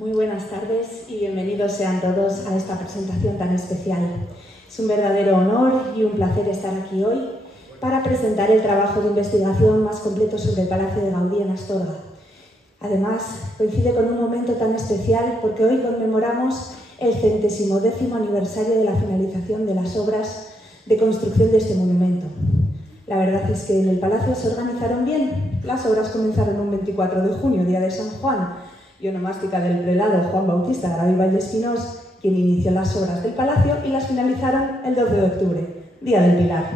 Muy buenas tardes y bienvenidos sean todos a esta presentación tan especial. Es un verdadero honor y un placer estar aquí hoy para presentar el trabajo de investigación más completo sobre el Palacio de Gaudí en Astorga. Además, coincide con un momento tan especial porque hoy conmemoramos el 110º aniversario de la finalización de las obras de construcción de este monumento. La verdad es que en el Palacio se organizaron bien. Las obras comenzaron un 24 de junio, día de San Juan, y onomástica del prelado Juan Bautista Garaví Vallespinós, quien inició las obras del Palacio, y las finalizaron el 12 de octubre, Día del Pilar.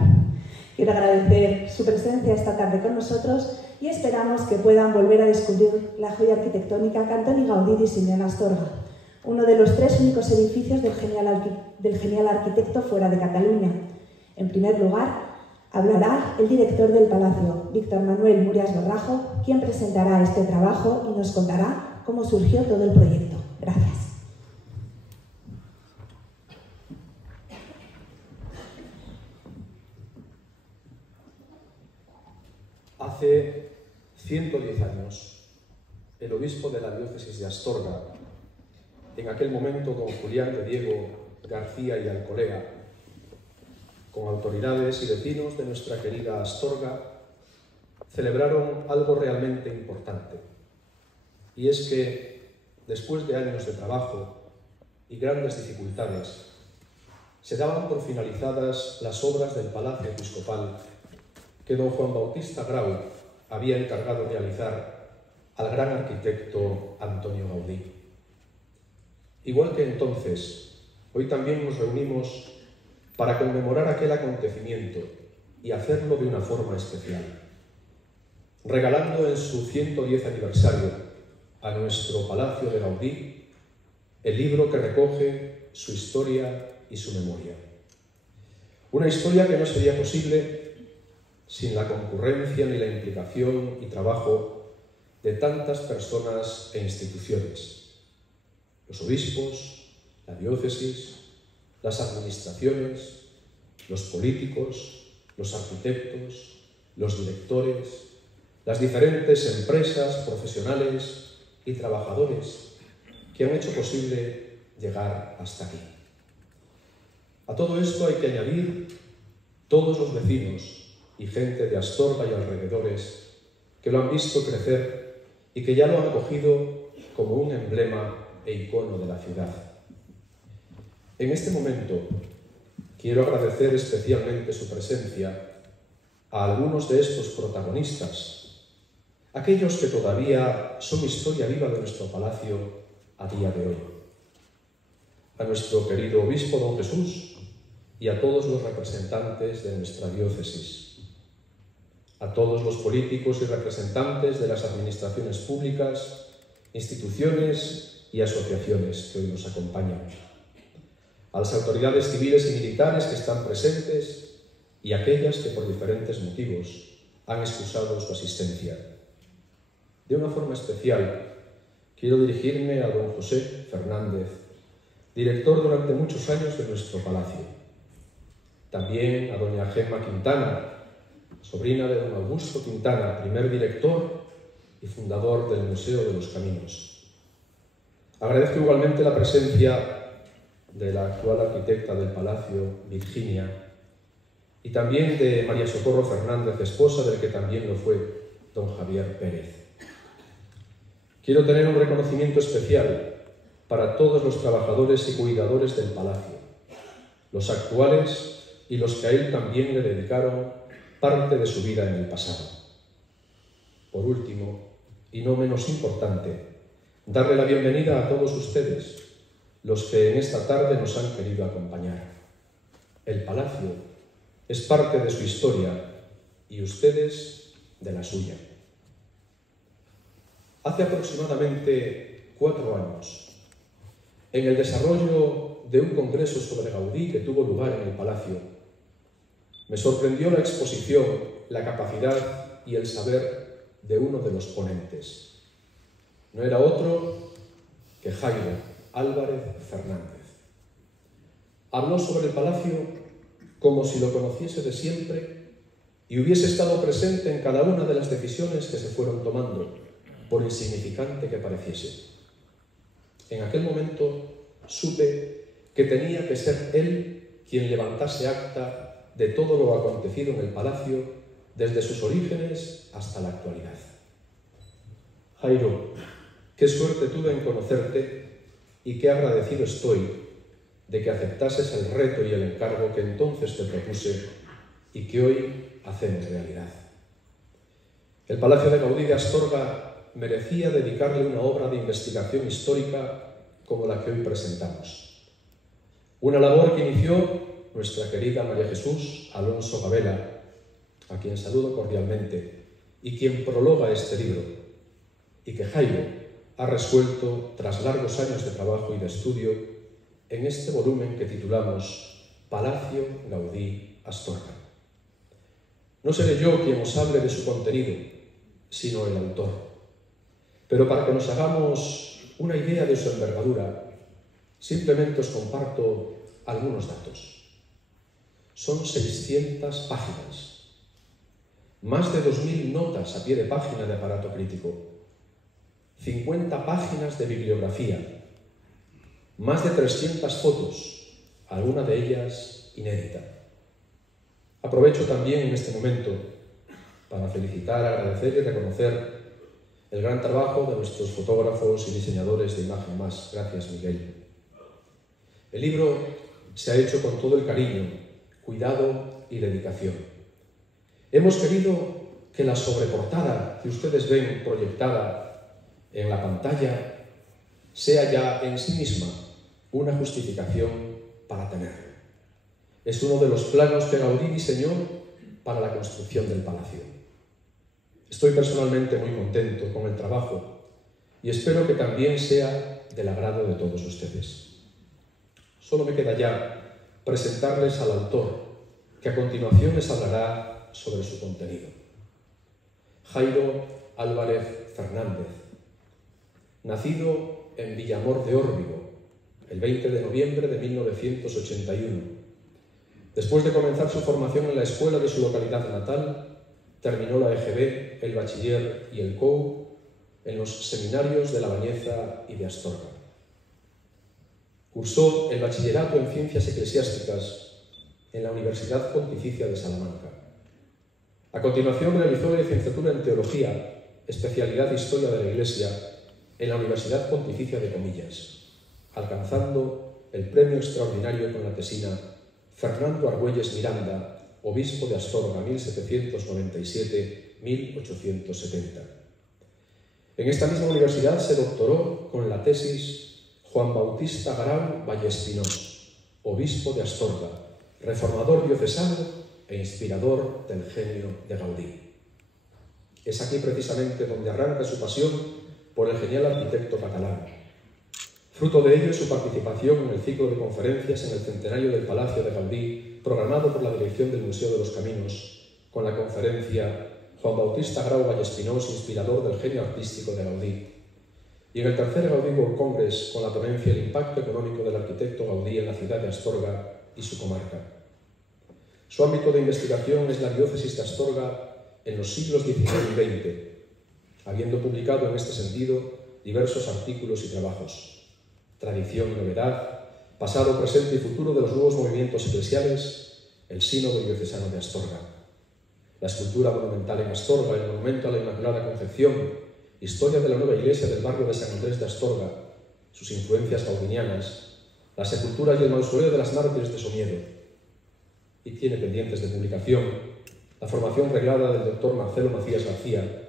Quiero agradecer su presencia esta tarde con nosotros y esperamos que puedan volver a descubrir la joya arquitectónica que Antoni Gaudí diseñó en Astorga, uno de los 3 únicos edificios del genial arquitecto fuera de Cataluña. En primer lugar, hablará el director del Palacio, Víctor Manuel Murias Borrajo, quien presentará este trabajo y nos contará cómo surgió todo el proyecto. Gracias. Hace 110 años, el obispo de la diócesis de Astorga, en aquel momento don Julián de Diego García y Alcolea, con autoridades y vecinos de nuestra querida Astorga, celebraron algo realmente importante. Y es que, después de años de trabajo y grandes dificultades, se daban por finalizadas las obras del Palacio Episcopal que don Juan Bautista Grau había encargado realizar al gran arquitecto Antonio Gaudí. Igual que entonces, hoy también nos reunimos para conmemorar aquel acontecimiento y hacerlo de una forma especial, regalando en su 110 aniversario a nuestro Palacio de Gaudí el libro que recoge su historia y su memoria. Una historia que no sería posible sin la concurrencia ni la implicación y trabajo de tantas personas e instituciones: los obispos, la diócesis, las administraciones, los políticos, los arquitectos, los directores, las diferentes empresas, profesionales y trabajadores que han hecho posible llegar hasta aquí. A todo esto hay que añadir todos los vecinos y gente de Astorga y alrededores que lo han visto crecer y que ya lo han acogido como un emblema e icono de la ciudad. En este momento quiero agradecer especialmente su presencia a algunos de estos protagonistas, aquellos que todavía son historia viva de nuestro palacio a día de hoy. A nuestro querido obispo don Jesús y a todos los representantes de nuestra diócesis. A todos los políticos y representantes de las administraciones públicas, instituciones y asociaciones que hoy nos acompañan. A las autoridades civiles y militares que están presentes y aquellas que por diferentes motivos han excusado su asistencia. De una forma especial, quiero dirigirme a don José Fernández, director durante muchos años de nuestro palacio. También a doña Gemma Quintana, sobrina de don Augusto Quintana, primer director y fundador del Museo de los Caminos. Agradezco igualmente la presencia de la actual arquitecta del Palacio, Virginia, y también de María Socorro Fernández, esposa del que también lo fue don Javier Pérez. Quiero tener un reconocimiento especial para todos los trabajadores y cuidadores del Palacio, los actuales y los que a él también le dedicaron parte de su vida en el pasado. Por último, y no menos importante, darle la bienvenida a todos ustedes, los que en esta tarde nos han querido acompañar. El Palacio es parte de su historia y ustedes de la suya. Hace aproximadamente 4 años, en el desarrollo de un congreso sobre Gaudí que tuvo lugar en el Palacio, me sorprendió la exposición, la capacidad y el saber de uno de los ponentes. No era otro que Jairo Álvarez Fernández. Habló sobre el Palacio como si lo conociese de siempre y hubiese estado presente en cada una de las decisiones que se fueron tomando, por insignificante que pareciese. en aquel momento supe que tenía que ser él quien levantase acta de todo lo acontecido en el palacio desde sus orígenes hasta la actualidad. Jairo, qué suerte tuve en conocerte y qué agradecido estoy de que aceptases el reto y el encargo que entonces te propuse y que hoy hacemos realidad. El Palacio de Gaudí de Astorga merecía dedicarle una obra de investigación histórica como la que hoy presentamos. Una labor que inició nuestra querida María Jesús Alonso Gabela, a quien saludo cordialmente, y quien prologa este libro, y que Jairo ha resuelto tras largos años de trabajo y de estudio en este volumen que titulamos Palacio Gaudí Astorga. No seré yo quien os hable de su contenido, sino el autor. Pero para que nos hagamos una idea de su envergadura, simplemente os comparto algunos datos. Son 600 páginas, más de 2000 notas a pie de página de aparato crítico, 50 páginas de bibliografía, más de 300 fotos, alguna de ellas inédita. Aprovecho también en este momento para felicitar, agradecer y reconocer el gran trabajo de nuestros fotógrafos y diseñadores de imagen más. Gracias, Miguel. El libro se ha hecho con todo el cariño, cuidado y dedicación. Hemos querido que la sobreportada que ustedes ven proyectada en la pantalla sea ya en sí misma una justificación para tenerlo. Es uno de los planos que Gaudí diseñó para la construcción del palacio. Estoy personalmente muy contento con el trabajo y espero que también sea del agrado de todos ustedes. Solo me queda ya presentarles al autor, que a continuación les hablará sobre su contenido. Jairo Álvarez Fernández, nacido en Villamor de Órbigo, el 20 de noviembre de 1981. Después de comenzar su formación en la escuela de su localidad natal, terminó la EGB, el bachiller y el COU en los seminarios de La Bañeza y de Astorga. Cursó el bachillerato en Ciencias Eclesiásticas en la Universidad Pontificia de Salamanca. A continuación realizó la licenciatura en Teología, especialidad de Historia de la Iglesia, en la Universidad Pontificia de Comillas, alcanzando el premio extraordinario con la tesina Fernando Argüelles Miranda, obispo de Astorga, 1797-1870. En esta misma universidad se doctoró con la tesis Juan Bautista Garau Vallespinós, obispo de Astorga, reformador diocesano e inspirador del genio de Gaudí. Es aquí precisamente donde arranca su pasión por el genial arquitecto catalán. Fruto de ello es su participación en el ciclo de conferencias en el centenario del Palacio de Gaudí, programado por la dirección del Museo de los Caminos, con la conferencia Juan Bautista Grau Vallespinós, inspirador del genio artístico de Gaudí, y en el tercer Gaudí World Congress, con la ponencia El impacto económico del arquitecto Gaudí en la ciudad de Astorga y su comarca. Su ámbito de investigación es la diócesis de Astorga en los siglos XIX y XX, habiendo publicado en este sentido diversos artículos y trabajos. Tradición y novedad, pasado, presente y futuro de los nuevos movimientos eclesiales, el sínodo diocesano de Astorga, la escultura monumental en Astorga, el monumento a la Inmaculada Concepción, historia de la nueva iglesia del barrio de San Andrés de Astorga, sus influencias gaudinianas, las sepulturas y el mausoleo de las mártires de Somiedo, y tiene pendientes de publicación la formación reglada del doctor Marcelo Macías García,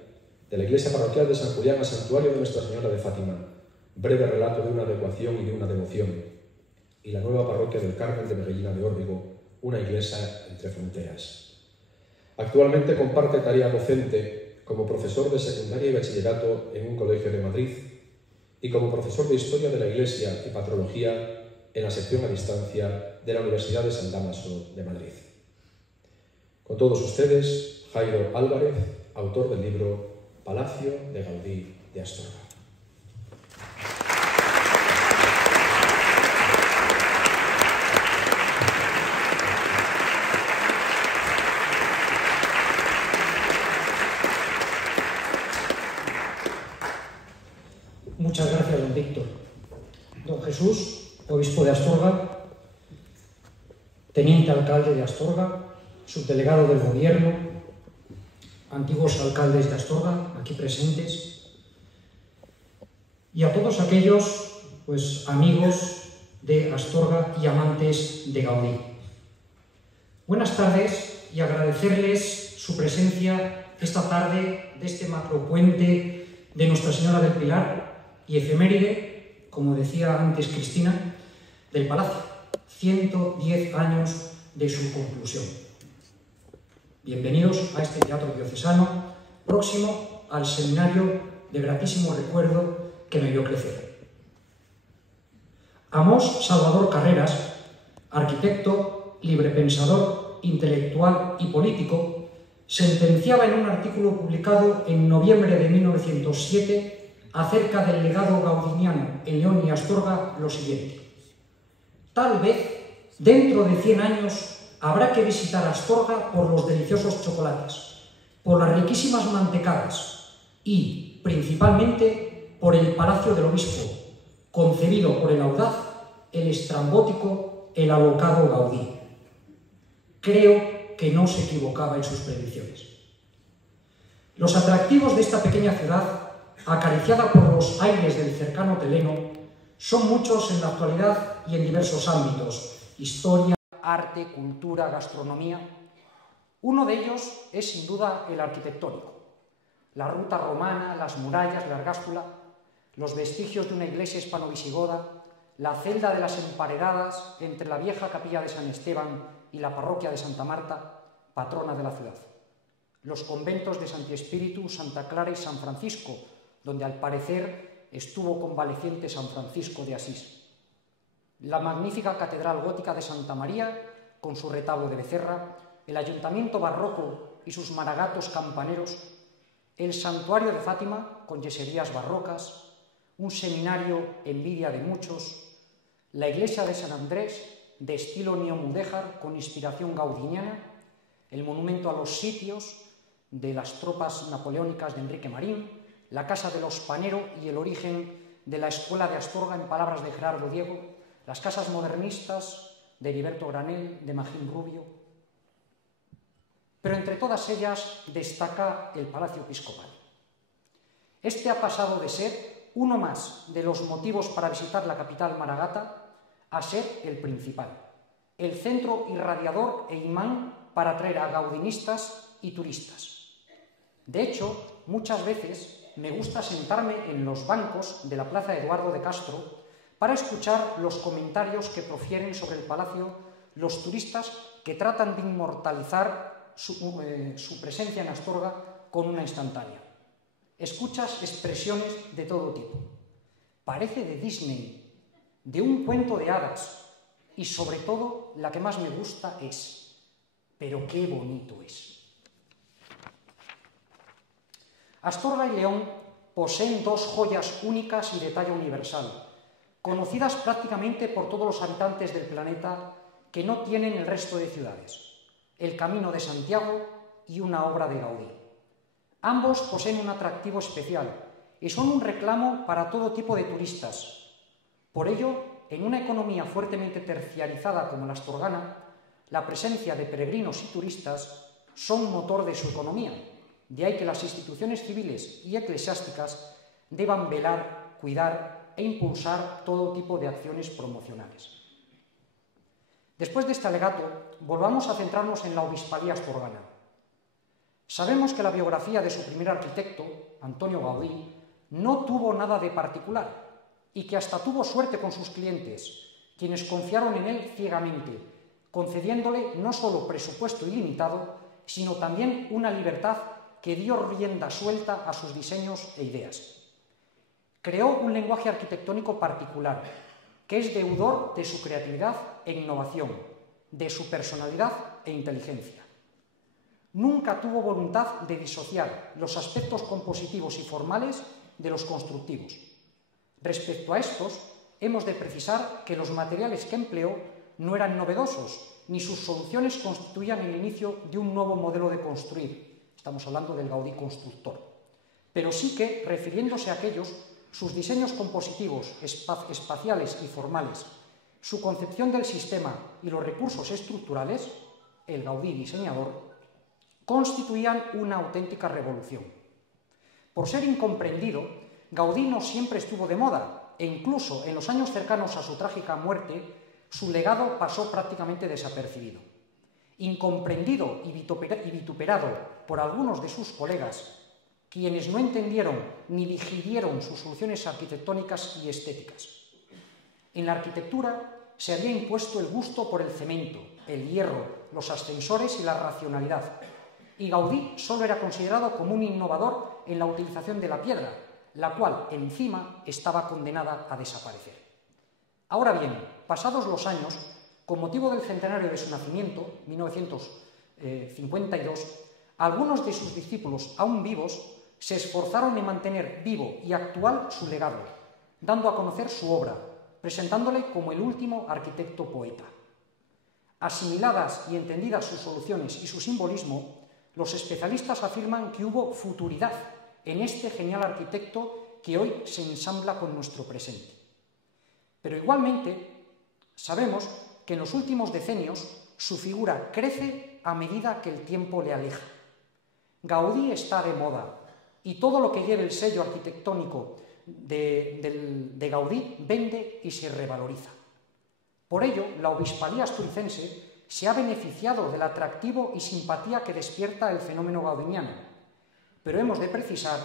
de la iglesia parroquial de San Julián a Santuario de Nuestra Señora de Fátima, breve relato de una adecuación y de una devoción, y la nueva parroquia del Carmen de Medellín de Órbigo, una iglesia entre fronteras. Actualmente comparte tarea docente como profesor de secundaria y bachillerato en un colegio de Madrid y como profesor de Historia de la Iglesia y Patrología en la sección a distancia de la Universidad de San Dámaso de Madrid. Con todos ustedes, Jairo Álvarez, autor del libro Palacio de Gaudí de Astorga. Muchas gracias, don Víctor. obispo de Astorga, teniente alcalde de Astorga, subdelegado del gobierno, antiguos alcaldes de Astorga, aquí presentes, y a todos aquellos amigos de Astorga y amantes de Gaudí. Buenas tardes y agradecerles su presencia esta tarde de este macropuente de Nuestra Señora del Pilar y efeméride, como decía antes Cristina, del Palacio, 110 años de su conclusión. Bienvenidos a este teatro diocesano, próximo al seminario de gratísimo recuerdo que me vio crecer. Amós Salvador Carreras, arquitecto, librepensador, intelectual y político, sentenciaba en un artículo publicado en noviembre de 1907 acerca del legado gaudiniano en León y Astorga lo siguiente: tal vez dentro de 100 años habrá que visitar Astorga por los deliciosos chocolates, por las riquísimas mantecadas y, principalmente, por el Palacio del Obispo, concebido por el audaz, el estrambótico, el alocado Gaudí. Creo que no se equivocaba en sus predicciones. Los atractivos de esta pequeña ciudad, acariciada por los aires del cercano Teleno, son muchos en la actualidad y en diversos ámbitos: historia, arte, cultura, gastronomía. Uno de ellos es sin duda el arquitectónico. La ruta romana, las murallas, la ergástula, los vestigios de una iglesia hispano-visigoda, la celda de las emparedadas entre la vieja capilla de San Esteban y la parroquia de Santa Marta, patrona de la ciudad. Los conventos de Santi Espíritu, Santa Clara y San Francisco, donde al parecer estuvo convaleciente San Francisco de Asís. La magnífica catedral gótica de Santa María, con su retablo de becerra, el ayuntamiento barroco y sus maragatos campaneros, el santuario de Fátima, con yeserías barrocas, un seminario envidia de muchos, la iglesia de San Andrés, de estilo neomudéjar, con inspiración gaudiniana, el monumento a los sitios de las tropas napoleónicas de Enrique Marín, la casa de los Panero y el origen de la escuela de Astorga, en palabras de Gerardo Diego, las casas modernistas de Heriberto Granell, de Magín Rubio. Pero entre todas ellas destaca el Palacio Episcopal. Este ha pasado de ser uno más de los motivos para visitar la capital maragata a ser el principal, el centro irradiador e imán para atraer a gaudinistas y turistas. De hecho, muchas veces me gusta sentarme en los bancos de la Plaza Eduardo de Castro para escuchar los comentarios que profieren sobre el palacio los turistas que tratan de inmortalizar su presencia en Astorga con una instantánea. Escuchas expresiones de todo tipo. Parece de Disney, de un cuento de hadas, y sobre todo la que más me gusta es: pero qué bonito es. Astorga y León poseen dos joyas únicas y de talla universal, conocidas prácticamente por todos los habitantes del planeta, que no tienen el resto de ciudades: el Camino de Santiago y una obra de Gaudí. Ambos poseen un atractivo especial y son un reclamo para todo tipo de turistas. Por ello, en una economía fuertemente terciarizada como la astorgana, la presencia de peregrinos y turistas son motor de su economía. De ahí que las instituciones civiles y eclesiásticas deban velar, cuidar e impulsar todo tipo de acciones promocionales. Después de este alegato, volvamos a centrarnos en la obispalía astorgana. Sabemos que la biografía de su primer arquitecto, Antonio Gaudí, no tuvo nada de particular y que hasta tuvo suerte con sus clientes, quienes confiaron en él ciegamente, concediéndole no solo presupuesto ilimitado, sino también una libertad que dio rienda suelta a sus diseños e ideas. Creó un lenguaje arquitectónico particular, que es deudor de su creatividad e innovación, de su personalidad e inteligencia. Nunca tuvo voluntad de disociar los aspectos compositivos y formales de los constructivos. Respecto a estos, hemos de precisar que los materiales que empleó no eran novedosos, ni sus soluciones constituían el inicio de un nuevo modelo de construir. Estamos hablando del Gaudí constructor. Pero sí que, refiriéndose a aquellos, sus diseños compositivos, espaciales y formales, su concepción del sistema y los recursos estructurales, el Gaudí diseñador, constituían una auténtica revolución. Por ser incomprendido, Gaudí no siempre estuvo de moda e incluso en los años cercanos a su trágica muerte, su legado pasó prácticamente desapercibido. Incomprendido y vituperado por algunos de sus colegas, quienes no entendieron ni digirieron sus soluciones arquitectónicas y estéticas. En la arquitectura se había impuesto el gusto por el cemento, el hierro, los ascensores y la racionalidad, y Gaudí solo era considerado como un innovador en la utilización de la piedra, la cual encima estaba condenada a desaparecer. Ahora bien, pasados los años, con motivo del centenario de su nacimiento, 1952, algunos de sus discípulos aún vivos se esforzaron en mantener vivo y actual su legado, dando a conocer su obra, presentándole como el último arquitecto poeta. Asimiladas y entendidas sus soluciones y su simbolismo, los especialistas afirman que hubo futuridad en este genial arquitecto que hoy se ensambla con nuestro presente. Pero igualmente sabemos que en los últimos decenios su figura crece a medida que el tiempo le aleja. Gaudí está de moda y todo lo que lleve el sello arquitectónico de Gaudí vende y se revaloriza. Por ello, la obispalía asturicense se ha beneficiado del atractivo y simpatía que despierta el fenómeno gaudiniano, pero hemos de precisar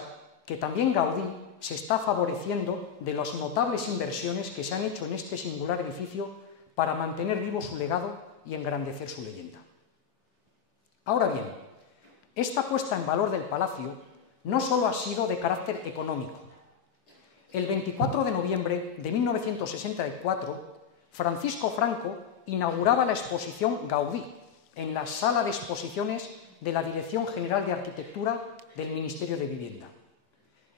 que también Gaudí se está favoreciendo de las notables inversiones que se han hecho en este singular edificio para mantener vivo su legado y engrandecer su leyenda. Ahora bien, esta puesta en valor del palacio no solo ha sido de carácter económico. El 24 de noviembre de 1964, Francisco Franco inauguraba la exposición Gaudí en la sala de exposiciones de la Dirección General de Arquitectura del Ministerio de Vivienda.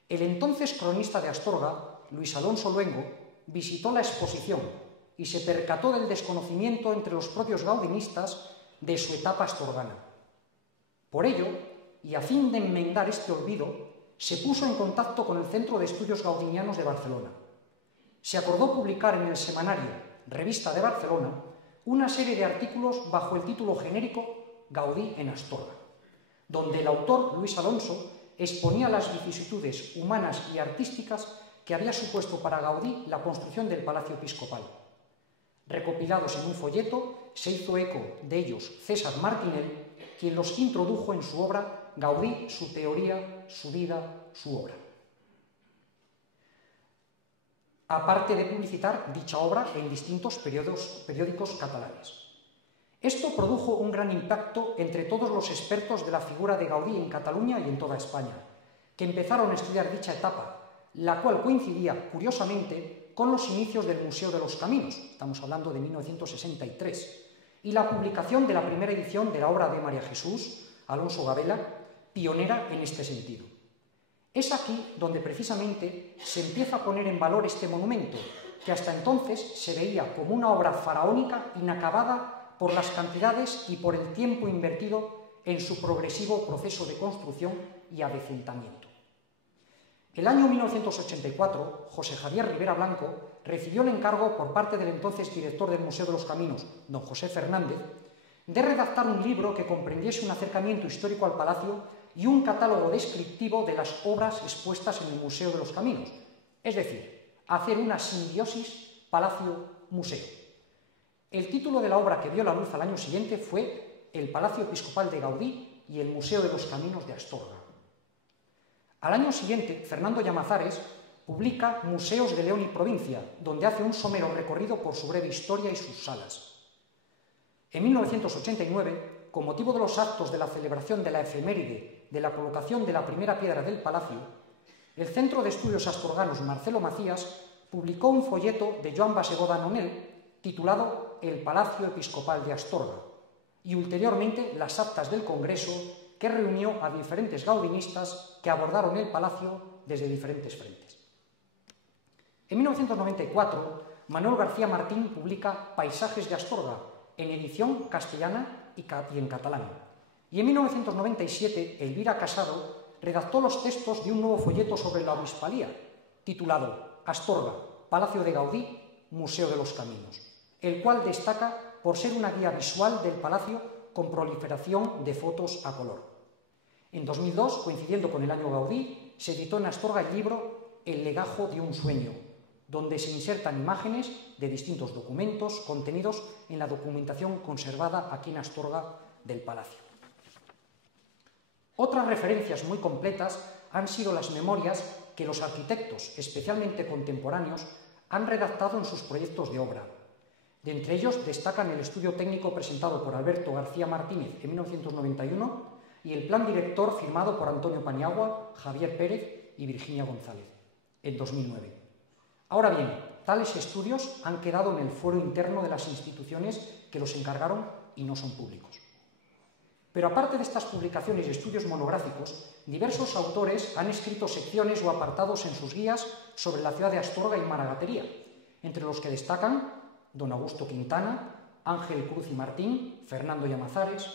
El entonces cronista de Astorga, Luis Alonso Luengo, visitó la exposición y se percató del desconocimiento entre los propios gaudinistas de su etapa astorgana. Por ello, y a fin de enmendar este olvido, se puso en contacto con el Centro de Estudios Gaudinianos de Barcelona. Se acordó publicar en el semanario Revista de Barcelona una serie de artículos bajo el título genérico Gaudí en Astorga, donde el autor, Luis Alonso, exponía las vicisitudes humanas y artísticas que había supuesto para Gaudí la construcción del Palacio Episcopal. Recopilados en un folleto, se hizo eco de ellos César Martinel, quien los introdujo en su obra Gaudí, su teoría, su vida, su obra. Aparte de publicitar dicha obra en distintos periódicos catalanes. Esto produjo un gran impacto entre todos los expertos de la figura de Gaudí en Cataluña y en toda España, que empezaron a estudiar dicha etapa, la cual coincidía, curiosamente, con los inicios del Museo de los Caminos, estamos hablando de 1963, y la publicación de la primera edición de la obra de María Jesús Alonso Gabela, pionera en este sentido. Es aquí donde precisamente se empieza a poner en valor este monumento, que hasta entonces se veía como una obra faraónica inacabada por las cantidades y por el tiempo invertido en su progresivo proceso de construcción y avecentamiento. El año 1984, José Javier Rivera Blanco recibió el encargo por parte del entonces director del Museo de los Caminos, don José Fernández, de redactar un libro que comprendiese un acercamiento histórico al palacio y un catálogo descriptivo de las obras expuestas en el Museo de los Caminos, es decir, hacer una simbiosis palacio-museo. El título de la obra que vio la luz al año siguiente fue El Palacio Episcopal de Gaudí y el Museo de los Caminos de Astorga. Al año siguiente, Fernando Llamazares publica Museos de León y Provincia, donde hace un somero recorrido por su breve historia y sus salas. En 1989, con motivo de los actos de la celebración de la efeméride de la colocación de la primera piedra del palacio, el Centro de Estudios Astorganos Marcelo Macías publicó un folleto de Joan Bassegoda Nonel titulado El Palacio Episcopal de Astorga y ulteriormente las actas del Congreso que reunió a diferentes gaudinistas que abordaron el palacio desde diferentes frentes. En 1994, Manuel García Martín publica Paisajes de Astorga en edición castellana y en catalán. Y en 1997, Elvira Casado redactó los textos de un nuevo folleto sobre la obispalía, titulado Astorga, Palacio de Gaudí, Museo de los Caminos, el cual destaca por ser una guía visual del palacio con proliferación de fotos a color. En 2002, coincidiendo con el año Gaudí, se editó en Astorga el libro El legajo de un sueño, donde se insertan imágenes de distintos documentos contenidos en la documentación conservada aquí en Astorga del palacio. Otras referencias muy completas han sido las memorias que los arquitectos, especialmente contemporáneos, han redactado en sus proyectos de obra. De entre ellos destacan el estudio técnico presentado por Alberto García Martínez en 1991 y el plan director firmado por Antonio Paniagua, Javier Pérez y Virginia González en 2009. Ahora bien, tales estudios han quedado en el fuero interno de las instituciones que los encargaron y no son públicos. Pero aparte de estas publicaciones y estudios monográficos, diversos autores han escrito secciones o apartados en sus guías sobre la ciudad de Astorga y Maragatería, entre los que destacan don Augusto Quintana, Ángel Cruz y Martín, Fernando Llamazares.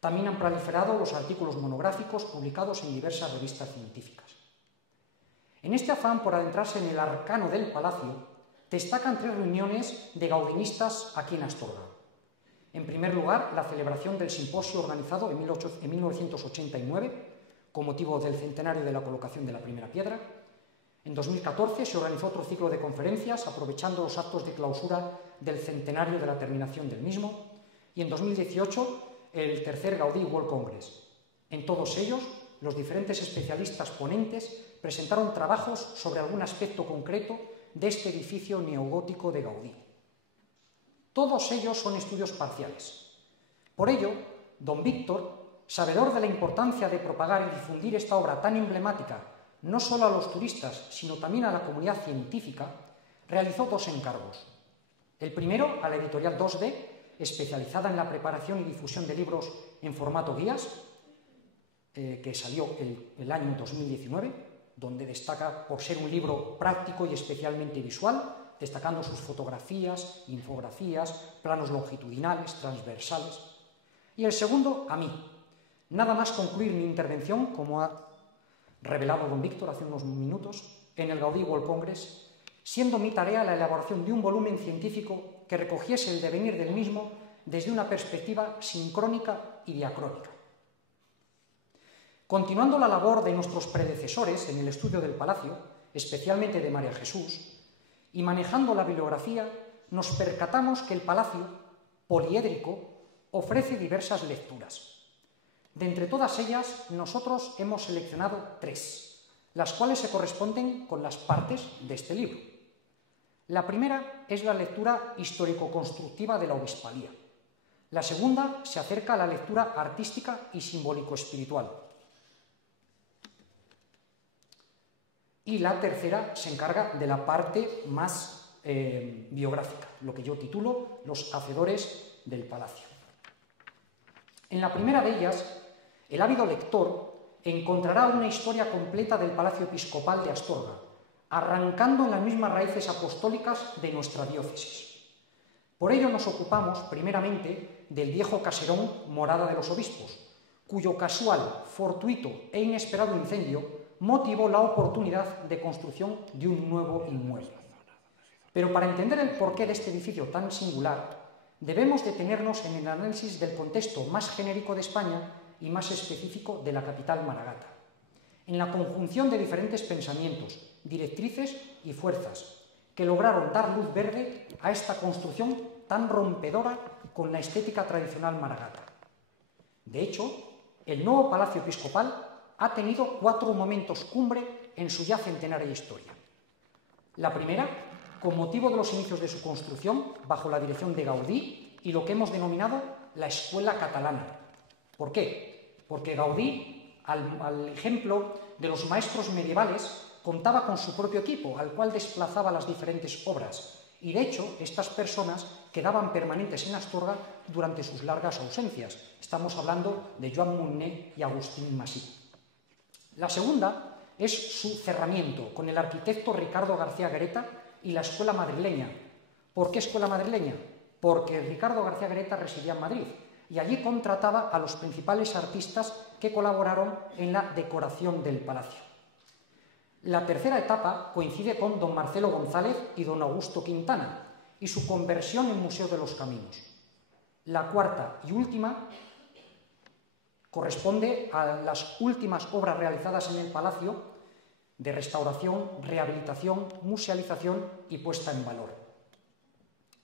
También han proliferado los artículos monográficos publicados en diversas revistas científicas. En este afán por adentrarse en el arcano del palacio, destacan 3 reuniones de gaudinistas aquí en Astorga. En primer lugar, la celebración del simposio organizado en 1989 con motivo del centenario de la colocación de la primera piedra. En 2014 se organizó otro ciclo de conferencias aprovechando los actos de clausura del centenario de la terminación del mismo. Y en 2018 el tercer Gaudí World Congress. En todos ellos, los diferentes especialistas ponentes presentaron trabajos sobre algún aspecto concreto de este edificio neogótico de Gaudí. Todos ellos son estudios parciales. Por ello, don Víctor, sabedor de la importancia de propagar y difundir esta obra tan emblemática, no solo a los turistas, sino también a la comunidad científica, realizó 2 encargos. El primero a la editorial 2D, especializada en la preparación y difusión de libros en formato guías, que salió el año 2019, donde destaca por ser un libro práctico y especialmente visual, destacando sus fotografías, infografías, planos longitudinales, transversales. Y el segundo, a mí. Nada más concluir mi intervención, como ha revelado don Víctor hace unos minutos, en el Gaudí World Congress, siendo mi tarea la elaboración de un volumen científico que recogiese el devenir del mismo desde una perspectiva sincrónica y diacrónica. Continuando la labor de nuestros predecesores en el estudio del palacio, especialmente de María Jesús, y manejando la bibliografía, nos percatamos que el palacio, poliédrico, ofrece diversas lecturas. De entre todas ellas, nosotros hemos seleccionado 3, las cuales se corresponden con las partes de este libro. La primera es la lectura histórico-constructiva de la obispalía. La segunda se acerca a la lectura artística y simbólico-espiritual. Y la tercera se encarga de la parte más biográfica, lo que yo titulo los hacedores del palacio. En la primera de ellas, el ávido lector encontrará una historia completa del Palacio Episcopal de Astorga, arrancando en las mismas raíces apostólicas de nuestra diócesis. Por ello nos ocupamos primeramente del viejo caserón Morada de los Obispos, cuyo casual, fortuito e inesperado incendio motivó la oportunidad de construcción de un nuevo inmueble. Pero para entender el porqué de este edificio tan singular, debemos detenernos en el análisis del contexto más genérico de España y más específico de la capital Maragata, en la conjunción de diferentes pensamientos, directrices y fuerzas que lograron dar luz verde a esta construcción tan rompedora con la estética tradicional maragata. De hecho, el nuevo Palacio Episcopal ha tenido 4 momentos cumbre en su ya centenaria historia. La primera, con motivo de los inicios de su construcción, bajo la dirección de Gaudí y lo que hemos denominado la Escuela Catalana. ¿Por qué? Porque Gaudí, al ejemplo de los maestros medievales, contaba con su propio equipo, al cual desplazaba las diferentes obras. Y de hecho, estas personas quedaban permanentes en Astorga durante sus largas ausencias. Estamos hablando de Joan Munné y Agustín Masí. La segunda es su cerramiento con el arquitecto Ricardo García Greta y la Escuela Madrileña. ¿Por qué Escuela Madrileña? Porque Ricardo García Greta residía en Madrid y allí contrataba a los principales artistas que colaboraron en la decoración del palacio. La tercera etapa coincide con don Marcelo González y don Augusto Quintana, y su conversión en Museo de los Caminos. La cuarta y última corresponde a las últimas obras realizadas en el palacio de restauración, rehabilitación, musealización y puesta en valor.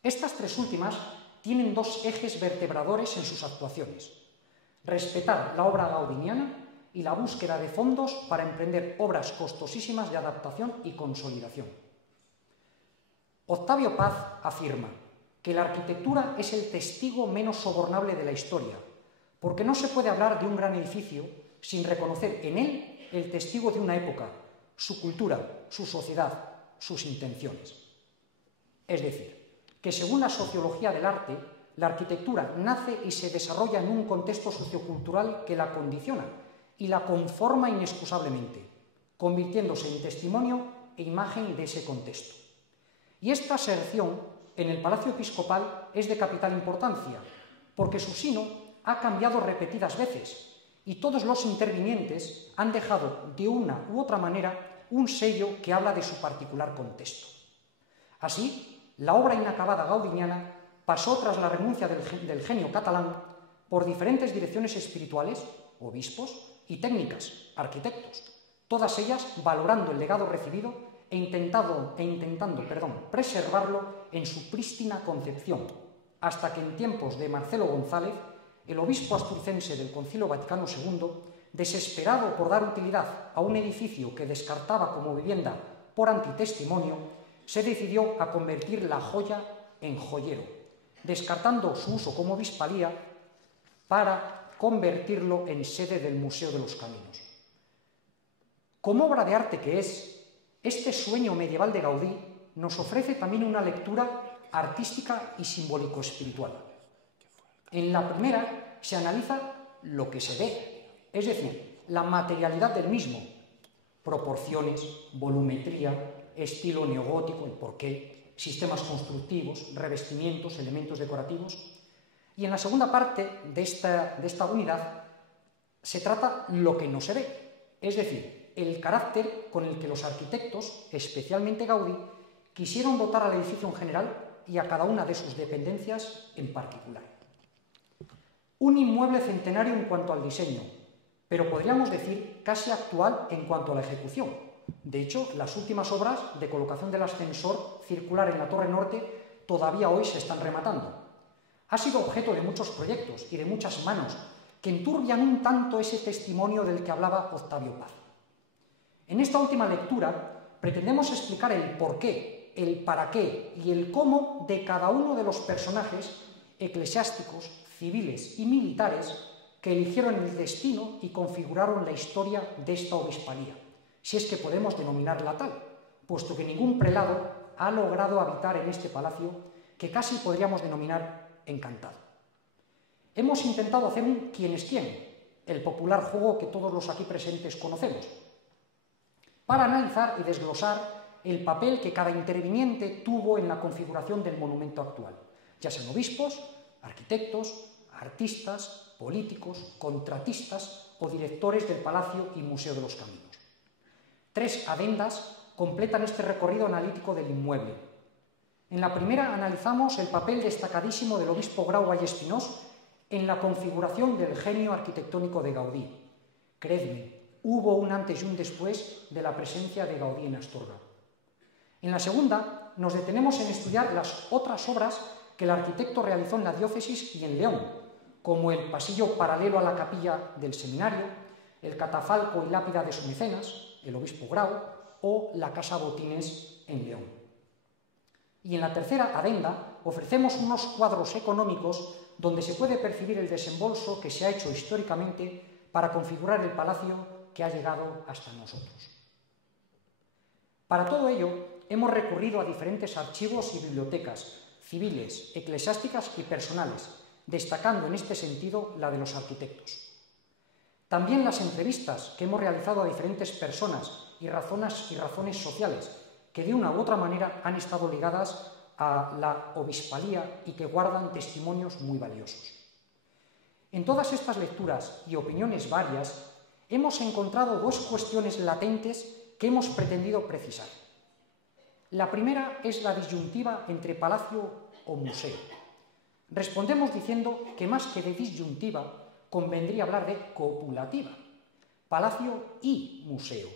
Estas tres últimas tienen dos ejes vertebradores en sus actuaciones: respetar la obra gaudiniana y la búsqueda de fondos para emprender obras costosísimas de adaptación y consolidación. Octavio Paz afirma que la arquitectura es el testigo menos sobornable de la historia, porque no se puede hablar de un gran edificio sin reconocer en él el testigo de una época, su cultura, su sociedad, sus intenciones. Es decir, que según la sociología del arte, la arquitectura nace y se desarrolla en un contexto sociocultural que la condiciona y la conforma inexcusablemente, convirtiéndose en testimonio e imagen de ese contexto. Y esta aserción en el Palacio Episcopal es de capital importancia, porque su sino ha cambiado repetidas veces y todos los intervinientes han dejado de una u otra manera un sello que habla de su particular contexto. Así, la obra inacabada gaudiniana pasó tras la renuncia del genio catalán por diferentes direcciones espirituales, obispos y técnicas, arquitectos, todas ellas valorando el legado recibido e intentando preservarlo en su prístina concepción, hasta que en tiempos de Marcelo González, el obispo asturicense del Concilio Vaticano II, desesperado por dar utilidad a un edificio que descartaba como vivienda por antitestimonio, se decidió a convertir la joya en joyero, descartando su uso como obispalía para convertirlo en sede del Museo de los Caminos. Como obra de arte que es, este sueño medieval de Gaudí nos ofrece también una lectura artística y simbólico-espiritual. En la primera se analiza lo que se ve, es decir, la materialidad del mismo, proporciones, volumetría, estilo neogótico, el porqué, sistemas constructivos, revestimientos, elementos decorativos. Y en la segunda parte de esta unidad se trata lo que no se ve, es decir, el carácter con el que los arquitectos, especialmente Gaudí, quisieron dotar al edificio en general y a cada una de sus dependencias en particular. Un inmueble centenario en cuanto al diseño, pero podríamos decir casi actual en cuanto a la ejecución. De hecho, las últimas obras de colocación del ascensor circular en la Torre Norte todavía hoy se están rematando. Ha sido objeto de muchos proyectos y de muchas manos que enturbian un tanto ese testimonio del que hablaba Octavio Paz. En esta última lectura pretendemos explicar el porqué, el para qué y el cómo de cada uno de los personajes eclesiásticos, civiles y militares que eligieron el destino y configuraron la historia de esta obispalía, si es que podemos denominarla tal, puesto que ningún prelado ha logrado habitar en este palacio que casi podríamos denominar encantado. Hemos intentado hacer un quién es quién, el popular juego que todos los aquí presentes conocemos, para analizar y desglosar el papel que cada interviniente tuvo en la configuración del monumento actual, ya sean obispos, arquitectos, artistas, políticos, contratistas o directores del Palacio y Museo de los Caminos. 3 adendas completan este recorrido analítico del inmueble. En la primera analizamos el papel destacadísimo del obispo Grau Vallespinós en la configuración del genio arquitectónico de Gaudí. Creedme, hubo un antes y un después de la presencia de Gaudí en Astorga. En la segunda, nos detenemos en estudiar las otras obras que el arquitecto realizó en la diócesis y en León, como el pasillo paralelo a la capilla del seminario, el catafalco y lápida de su mecenas, el obispo Grau, o la Casa Botines en León. Y en la tercera adenda ofrecemos unos cuadros económicos donde se puede percibir el desembolso que se ha hecho históricamente para configurar el palacio que ha llegado hasta nosotros. Para todo ello, hemos recurrido a diferentes archivos y bibliotecas civiles, eclesiásticas y personales, destacando en este sentido la de los arquitectos. También las entrevistas que hemos realizado a diferentes personas y razones sociales que de una u otra manera han estado ligadas a la obispalía y que guardan testimonios muy valiosos. En todas estas lecturas y opiniones varias, hemos encontrado 2 cuestiones latentes que hemos pretendido precisar. La primera es la disyuntiva entre palacio o museo. Respondemos diciendo que más que de disyuntiva convendría hablar de copulativa, palacio y museo.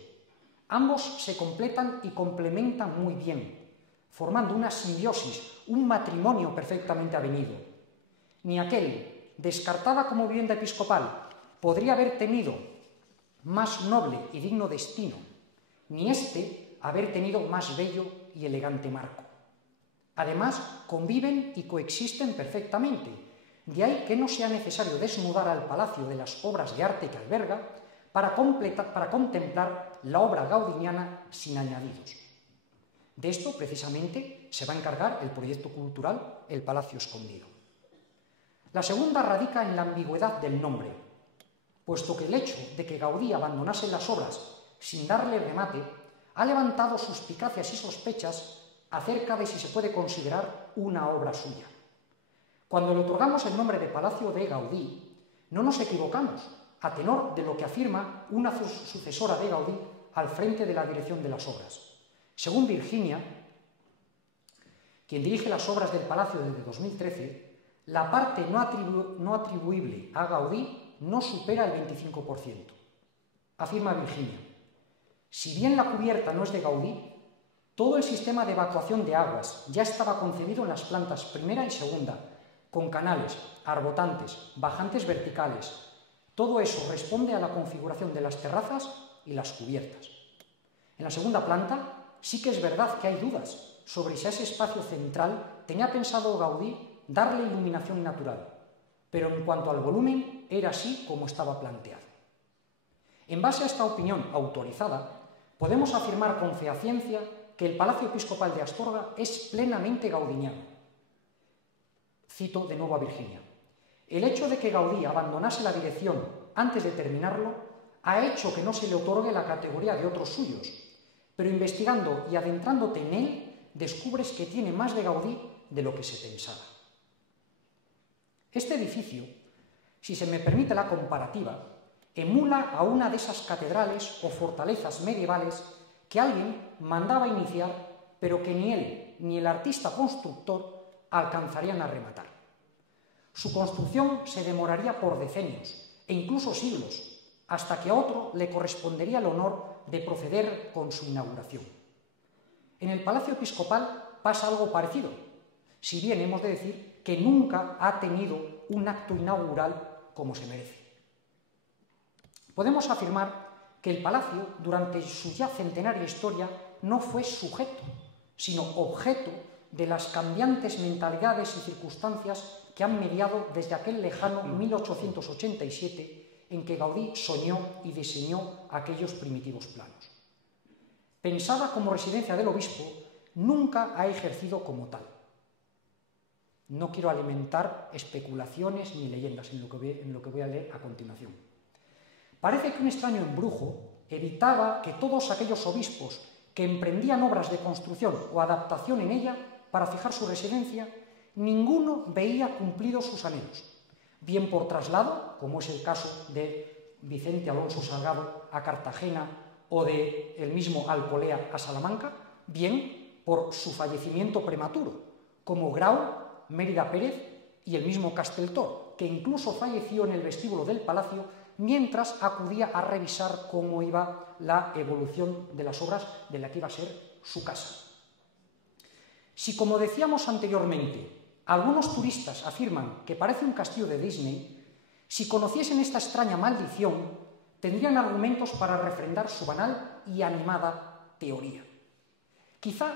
Ambos se completan y complementan muy bien, formando una simbiosis, un matrimonio perfectamente avenido. Ni aquel, descartada como vivienda episcopal, podría haber tenido más noble y digno destino, ni éste haber tenido más bello y elegante marco. Además, conviven y coexisten perfectamente, de ahí que no sea necesario desnudar al palacio de las obras de arte que alberga para contemplar la obra gaudiniana sin añadidos. De esto, precisamente, se va a encargar el proyecto cultural El Palacio Escondido. La segunda radica en la ambigüedad del nombre, puesto que el hecho de que Gaudí abandonase las obras sin darle remate ha levantado suspicacias y sospechas acerca de si se puede considerar una obra suya. Cuando le otorgamos el nombre de Palacio de Gaudí, no nos equivocamos, a tenor de lo que afirma una sucesora de Gaudí al frente de la dirección de las obras. Según Virginia, quien dirige las obras del Palacio desde 2013, la parte no atribuible a Gaudí no supera el 25%. Afirma Virginia: si bien la cubierta no es de Gaudí, todo el sistema de evacuación de aguas ya estaba concebido en las plantas primera y segunda, con canales, arbotantes, bajantes verticales. Todo eso responde a la configuración de las terrazas y las cubiertas. En la segunda planta sí que es verdad que hay dudas sobre si a ese espacio central tenía pensado Gaudí darle iluminación natural, pero en cuanto al volumen era así como estaba planteado. En base a esta opinión autorizada, podemos afirmar con fehaciencia que el Palacio Episcopal de Astorga es plenamente gaudiniano. Cito de nuevo a Virginia: el hecho de que Gaudí abandonase la dirección antes de terminarlo ha hecho que no se le otorgue la categoría de otros suyos, pero investigando y adentrándote en él, descubres que tiene más de Gaudí de lo que se pensaba. Este edificio, si se me permite la comparativa, emula a una de esas catedrales o fortalezas medievales que alguien mandaba iniciar, pero que ni él ni el artista constructor alcanzarían a rematar. Su construcción se demoraría por decenios e incluso siglos, hasta que a otro le correspondería el honor de proceder con su inauguración. En el Palacio Episcopal pasa algo parecido, si bien hemos de decir que nunca ha tenido un acto inaugural como se merece. Podemos afirmar que el palacio, durante su ya centenaria historia, no fue sujeto, sino objeto de las cambiantes mentalidades y circunstancias que han mediado desde aquel lejano 1887 en que Gaudí soñó y diseñó aquellos primitivos planos. Pensada como residencia del obispo, nunca ha ejercido como tal. No quiero alimentar especulaciones ni leyendas en lo que voy a leer a continuación. Parece que un extraño embrujo evitaba que todos aquellos obispos que emprendían obras de construcción o adaptación en ella para fijar su residencia, ninguno veía cumplidos sus anhelos, bien por traslado, como es el caso de Vicente Alonso Salgado a Cartagena o de el mismo Alcolea a Salamanca, bien por su fallecimiento prematuro, como Grau, Mérida Pérez y el mismo Casteltor, que incluso falleció en el vestíbulo del palacio mientras acudía a revisar cómo iba la evolución de las obras de la que iba a ser su casa. Si, como decíamos anteriormente, algunos turistas afirman que parece un castillo de Disney, si conociesen esta extraña maldición, tendrían argumentos para refrendar su banal y animada teoría. Quizá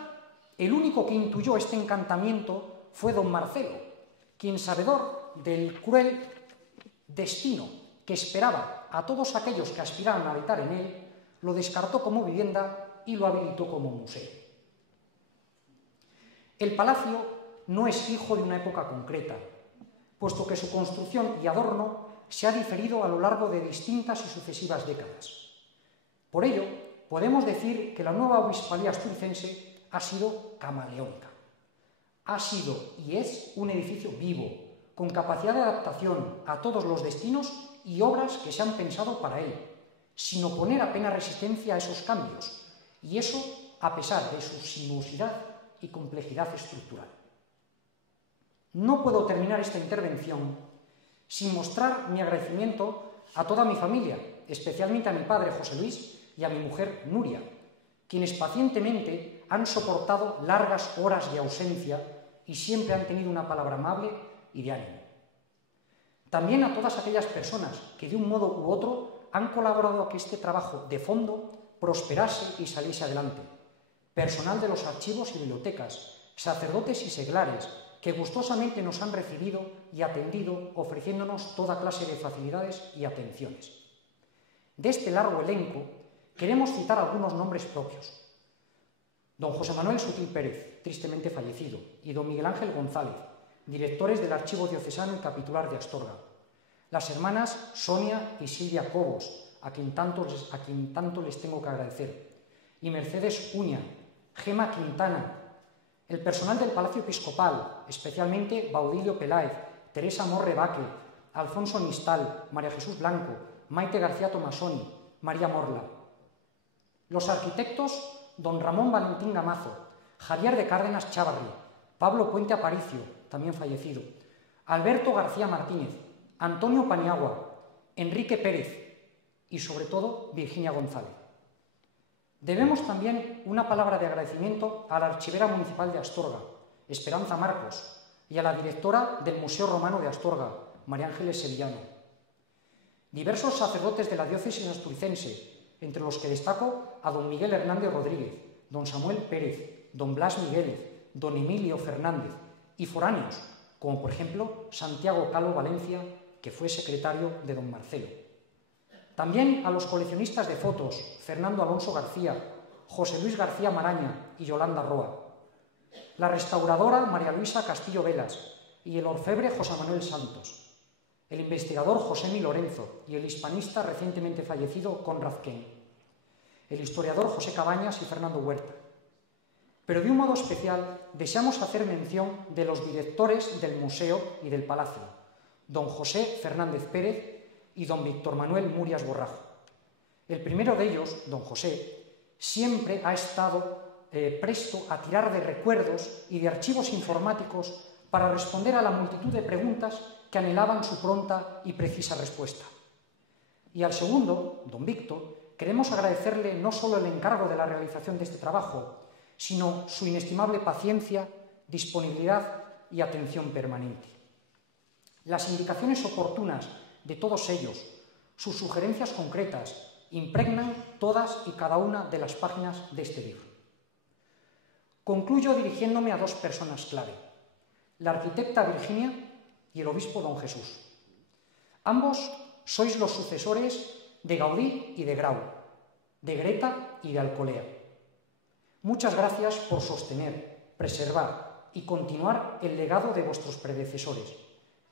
el único que intuyó este encantamiento fue don Marcelo, quien, sabedor del cruel destino que esperaba a todos aquellos que aspiraban a habitar en él, lo descartó como vivienda y lo habilitó como museo. El palacio no es hijo de una época concreta, puesto que su construcción y adorno se ha diferido a lo largo de distintas y sucesivas décadas. Por ello, podemos decir que la nueva obispalía asturicense ha sido camaleónica. Ha sido y es un edificio vivo, con capacidad de adaptación a todos los destinos y obras que se han pensado para él, sin oponer apenas resistencia a esos cambios, y eso a pesar de su sinuosidad y complejidad estructural. No puedo terminar esta intervención sin mostrar mi agradecimiento a toda mi familia, especialmente a mi padre José Luis y a mi mujer Nuria, quienes pacientemente han soportado largas horas de ausencia y siempre han tenido una palabra amable y de ánimo. También a todas aquellas personas que de un modo u otro han colaborado a que este trabajo de fondo prosperase y saliese adelante. Personal de los archivos y bibliotecas, sacerdotes y seglares, que gustosamente nos han recibido y atendido ofreciéndonos toda clase de facilidades y atenciones. De este largo elenco queremos citar algunos nombres propios. Don José Manuel Sutil Pérez, tristemente fallecido, y don Miguel Ángel González, directores del Archivo Diocesano y Capitular de Astorga. Las hermanas Sonia y Silvia Cobos, a quien tanto les tengo que agradecer. Y Mercedes Uña, Gema Quintana, el personal del Palacio Episcopal, especialmente Baudilio Peláez, Teresa Morre Baque, Alfonso Nistal, María Jesús Blanco, Maite García Tomasoni, María Morla. Los arquitectos, don Ramón Valentín Gamazo, Javier de Cárdenas Chávarri, Pablo Puente Aparicio, también fallecido, Alberto García Martínez, Antonio Paniagua, Enrique Pérez y, sobre todo, Virginia González. Debemos también una palabra de agradecimiento a la archivera municipal de Astorga, Esperanza Marcos, y a la directora del Museo Romano de Astorga, María Ángeles Sevillano. Diversos sacerdotes de la diócesis asturicense, entre los que destaco a don Miguel Hernández Rodríguez, don Samuel Pérez, don Blas Migueles, don Emilio Fernández, y foráneos, como por ejemplo Santiago Calo Valencia, que fue secretario de don Marcelo. También a los coleccionistas de fotos, Fernando Alonso García, José Luis García Maraña y Yolanda Roa. La restauradora María Luisa Castillo Velas y el orfebre José Manuel Santos. El investigador José Lorenzo y el hispanista recientemente fallecido Conrad Ken. El historiador José Cabañas y Fernando Huerta. Pero de un modo especial deseamos hacer mención de los directores del museo y del palacio, don José Fernández Pérez y don Víctor Manuel Murias Borrajo. El primero de ellos, don José, siempre ha estado presto a tirar de recuerdos y de archivos informáticos para responder a la multitud de preguntas que anhelaban su pronta y precisa respuesta. Y al segundo, don Víctor, queremos agradecerle no solo el encargo de la realización de este trabajo, sino su inestimable paciencia, disponibilidad y atención permanente. Las indicaciones oportunas de todos ellos, sus sugerencias concretas, impregnan todas y cada una de las páginas de este libro. Concluyo dirigiéndome a dos personas clave, la arquitecta Virginia y el obispo don Jesús. Ambos sois los sucesores de Gaudí y de Grau, de Greta y de Alcolea. Muchas gracias por sostener, preservar y continuar el legado de vuestros predecesores,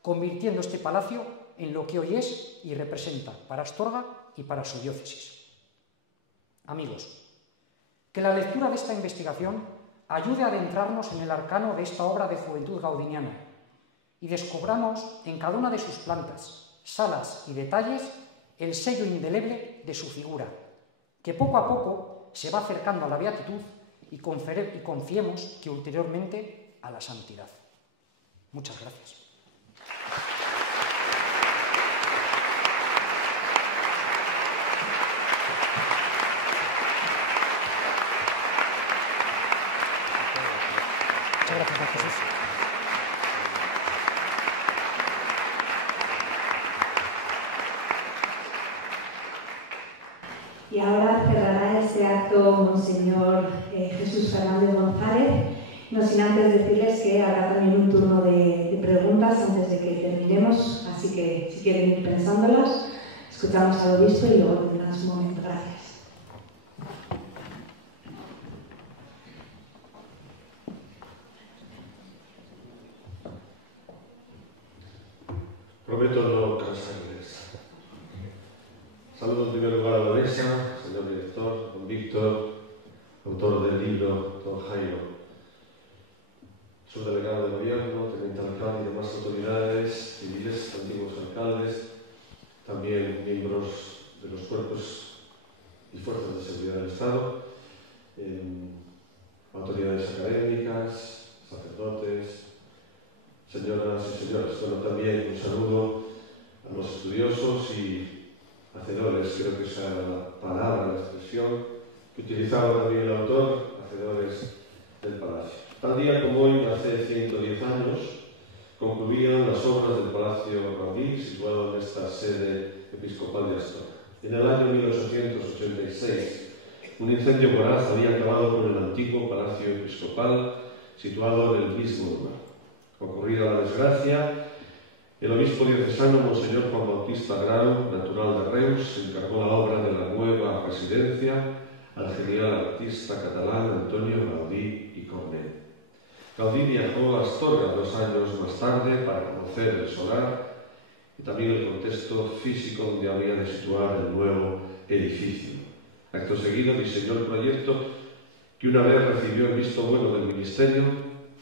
convirtiendo este palacio en lo que hoy es y representa para Astorga y para su diócesis. Amigos, que la lectura de esta investigación ayude a adentrarnos en el arcano de esta obra de juventud gaudiniana y descubramos en cada una de sus plantas, salas y detalles el sello indeleble de su figura, que poco a poco se va acercando a la beatitud y confiemos que ulteriormente a la santidad. Muchas gracias. Muchas gracias, don Jesús. Y ahora cerrará este acto Monseñor Jesús Fernández González, no sin antes decirles que habrá también un turno de preguntas antes de que terminemos, así que si quieren ir pensándolas, escuchamos al obispo y luego tendrán su momento. Gracias. Prometo no cansarles. Saludo en primer lugar a la mesa, señor director, don Víctor, autor del libro, don Jairo, subdelegado de gobierno, teniente alcalde y demás autoridades civiles, antiguos alcaldes, también miembros de los cuerpos y fuerzas de seguridad del Estado. autoridades académicas, sacerdotes, señoras y señores. Bueno, también un saludo a los estudiosos y hacedores, creo que esa era la palabra, la expresión que utilizaba también el autor, hacedores del palacio. Tal día como hoy, hace 110 años, concluían las obras del Palacio Gaudí, situado en esta sede episcopal de Astorga. En el año 1886, un incendio voraz había acabado con el antiguo Palacio Episcopal, situado en el mismo lugar. Ocurrida la desgracia, el obispo diocesano, Monseñor Juan Bautista Grau, natural de Reus, encargó la obra de la nueva residencia al genial artista catalán Antonio Gaudí y Cornet. Gaudí viajó a Astorga 2 años más tarde para conocer el solar y también el contexto físico donde había de situar el nuevo edificio. Acto seguido diseñó el proyecto que, una vez recibió el visto bueno del ministerio,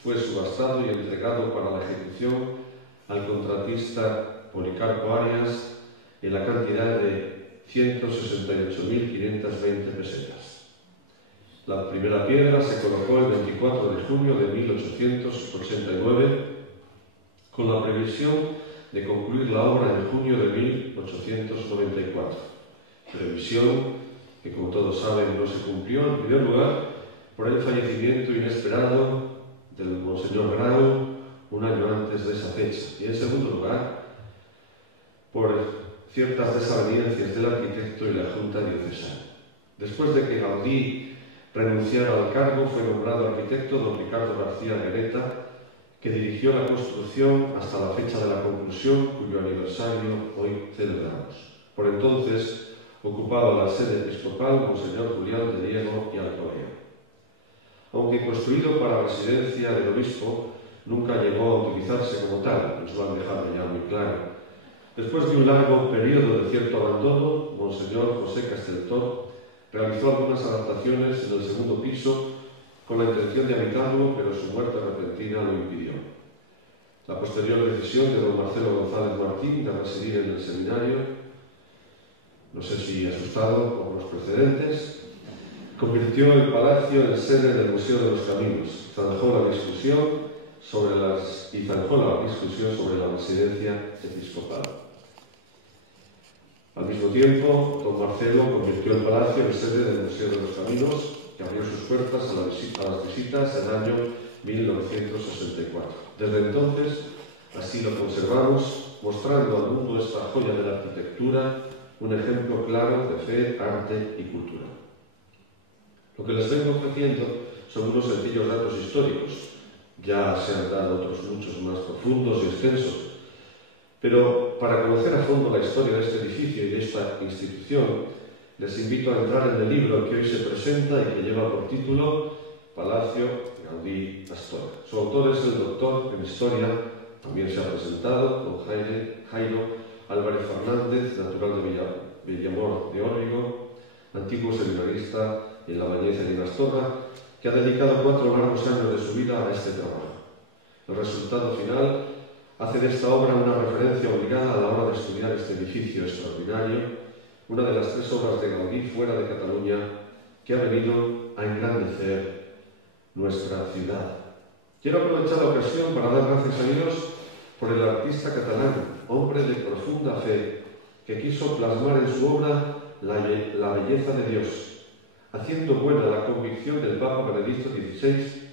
fue subastado y entregado para la ejecución al contratista Policarpo Arias en la cantidad de 168.520 pesetas. La primera piedra se colocó el 24 de junio de 1889 con la previsión de concluir la obra en junio de 1894. Previsión que, como todos saben, no se cumplió, en primer lugar, por el fallecimiento inesperado del Monseñor Grau un año antes de esa fecha, y en segundo lugar, por ciertas desavenencias del arquitecto y la Junta diocesana. Después de que Gaudí renunciara al cargo, fue nombrado arquitecto don Ricardo García Guereta, que dirigió la construcción hasta la fecha de la conclusión, cuyo aniversario hoy celebramos. Por entonces, ocupaba la sede episcopal Monseñor Julián de Diego y Alcoria. Aunque construido para residencia del obispo, nunca llegó a utilizarse como tal, nos lo han dejado ya muy claro. Después de un largo periodo de cierto abandono, Monseñor José Casteltor realizó algunas adaptaciones en el segundo piso con la intención de habitarlo, pero su muerte repentina lo impidió. La posterior decisión de don Marcelo González Martín de residir en el seminario, no sé si asustado por los precedentes, convirtió el palacio en sede del Museo de los Caminos, zanjó la discusión sobre la residencia episcopal. Al mismo tiempo, don Marcelo convirtió el palacio en sede del Museo de los Caminos, que abrió sus puertas a las visitas en el año 1964. Desde entonces, así lo conservamos, mostrando al mundo esta joya de la arquitectura, un ejemplo claro de fe, arte y cultura. Lo que les vengo ofreciendo son unos sencillos datos históricos. Ya se han dado otros muchos más profundos y extensos, pero para conocer a fondo la historia de este edificio y de esta institución, les invito a entrar en el libro que hoy se presenta y que lleva por título Palacio Gaudí Astorga. Su autor es el doctor en Historia, también se ha presentado, don Jairo Álvarez Fernández, natural de Villamor de Órbigo, antiguo seminarista en la Bañeza y en Astorga, que ha dedicado 4 largos años de su vida a este trabajo. El resultado final hace de esta obra una referencia obligada a la hora de estudiar este edificio extraordinario, una de las 3 obras de Gaudí fuera de Cataluña que ha venido a engrandecer nuestra ciudad. Quiero aprovechar la ocasión para dar gracias a Dios por el artista catalán, hombre de profunda fe, que quiso plasmar en su obra la belleza de Dios, haciendo buena la convicción del Papa Benedicto XVI,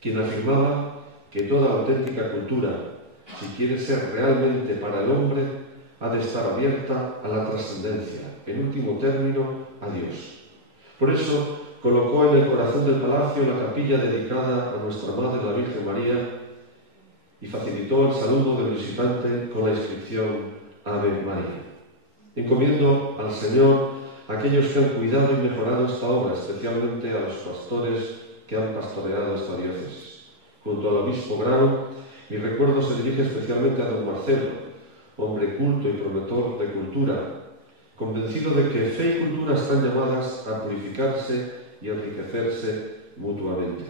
quien afirmaba que toda auténtica cultura, si quiere ser realmente para el hombre, ha de estar abierta a la trascendencia, en último término, a Dios. Por eso, colocó en el corazón del palacio la capilla dedicada a nuestra Madre, la Virgen María, y facilitó el saludo del visitante con la inscripción Ave María. Encomiendo al Señor a aquellos que han cuidado y mejorado esta obra, especialmente a los pastores que han pastoreado esta diócesis. Junto al obispo Grau, mi recuerdo se dirige especialmente a don Marcelo, hombre culto y promotor de cultura, convencido de que fe y cultura están llamadas a purificarse y enriquecerse mutuamente.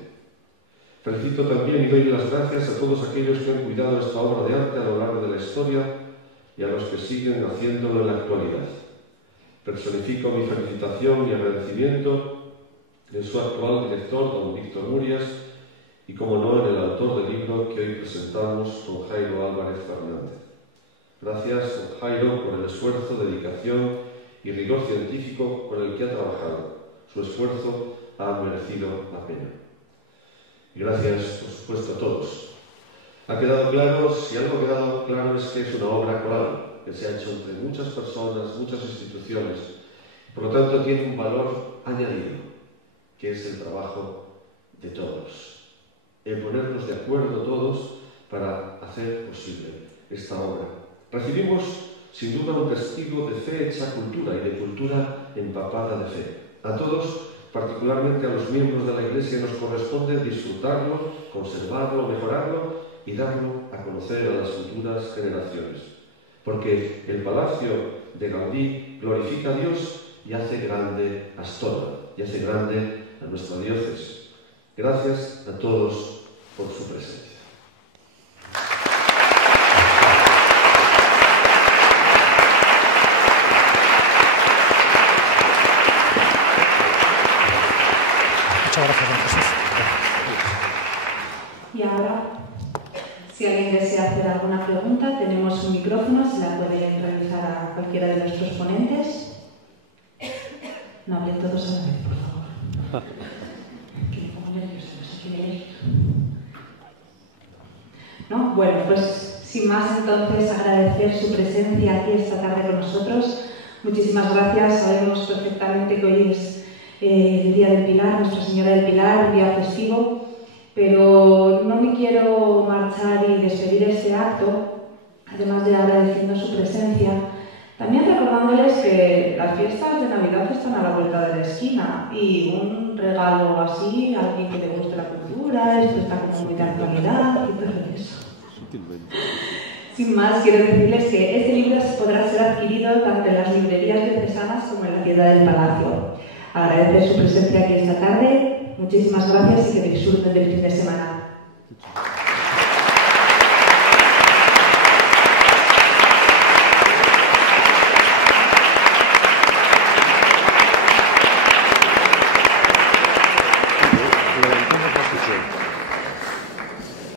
Felicito también y doy las gracias a todos aquellos que han cuidado esta obra de arte a lo largo de la historia y a los que siguen haciéndolo en la actualidad. Personifico mi felicitación y agradecimiento en su actual director, don Víctor Murias, y como no, en el autor del libro que hoy presentamos, don Jairo Álvarez Fernández. Gracias, don Jairo, por el esfuerzo, dedicación y rigor científico con el que ha trabajado. Su esfuerzo ha merecido la pena. Y gracias, por supuesto, a todos. Ha quedado claro, si algo ha quedado claro, es que es una obra coral, que se ha hecho entre muchas personas, muchas instituciones. Por lo tanto, tiene un valor añadido, que es el trabajo de todos. El ponernos de acuerdo todos para hacer posible esta obra. Recibimos, sin duda, un testigo de fe hecha cultura y de cultura empapada de fe. A todos, particularmente a los miembros de la Iglesia, nos corresponde disfrutarlo, conservarlo, mejorarlo y darlo a conocer a las futuras generaciones. Porque el Palacio de Gaudí glorifica a Dios y hace grande a Astorga, y hace grande a nuestra diócesis. Gracias a todos por su presencia. Muchas gracias, don Jesús. Y ahora, si alguien desea hacer alguna pregunta, tenemos un micrófono, se la puede realizar a cualquiera de nuestros ponentes. No hablen todos a la vez, por favor. Que me pongo nerviosa, no sé qué leer. ¿No? Bueno, pues sin más, entonces, agradecer su presencia aquí esta tarde con nosotros. Muchísimas gracias. Sabemos perfectamente que hoy es el Día del Pilar, Nuestra Señora del Pilar, un día festivo, pero no me quiero marchar y despedir este acto, además de agradeciendo su presencia, también recordándoles que las fiestas de Navidad están a la vuelta de la esquina y un regalo así, a alguien que le guste la cultura, esto está como muy de actualidad y todo eso. Sin más, quiero decirles que este libro podrá ser adquirido tanto en las librerías diocesanas como en la tienda del Palacio. Agradecer su presencia aquí esta tarde. Muchísimas gracias y que disfruten del fin de semana.